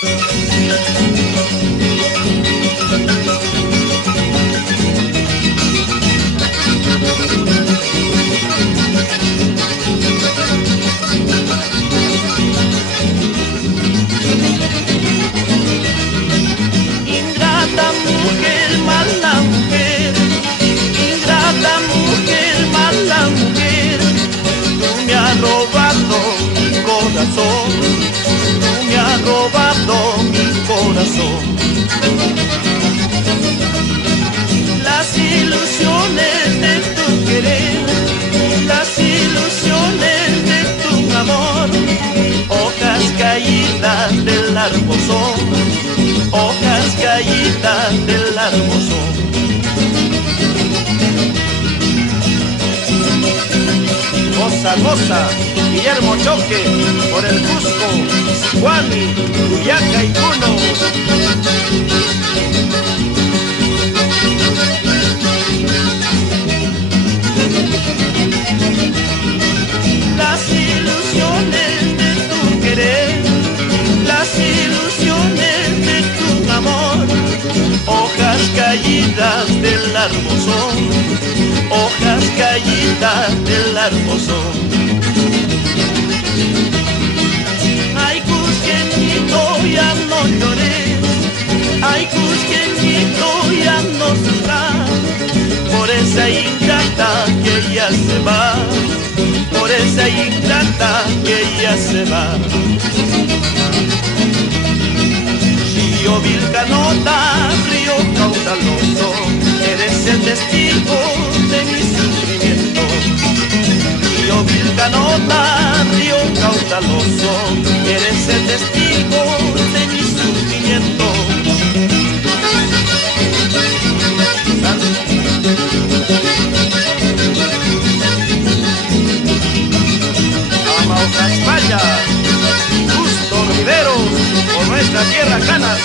Ingrata mujer, mala mujer, ingrata mujer, mala mujer, tú me has robado mi corazón, tú me has robado mi corazón. Las ilusiones de tu querer, las ilusiones de tu amor, hojas caídas del arbozón, hojas caídas del arbozón. Goza, goza, Guillermo Choque, por el Cusco, Sihuani, Cuyaca y Puno. Las ilusiones de tu querer, las ilusiones de tu amor, hojas caídas del arbozón, hojas caídas del arbozón. Ay, Cusqueñito, ya no llores, ay, Cusqueñito, ya no sufras, por esa ingrata que ya se va, por esa ingrata que ya se va. Río Vilcanota, río caudaloso, eres el testigo de mi sufrimiento. Río Vilcanota, río caudaloso, eres el testigo de mi sufrimiento. Amaocaspaya, Justo Riveros, por nuestra tierra Canas.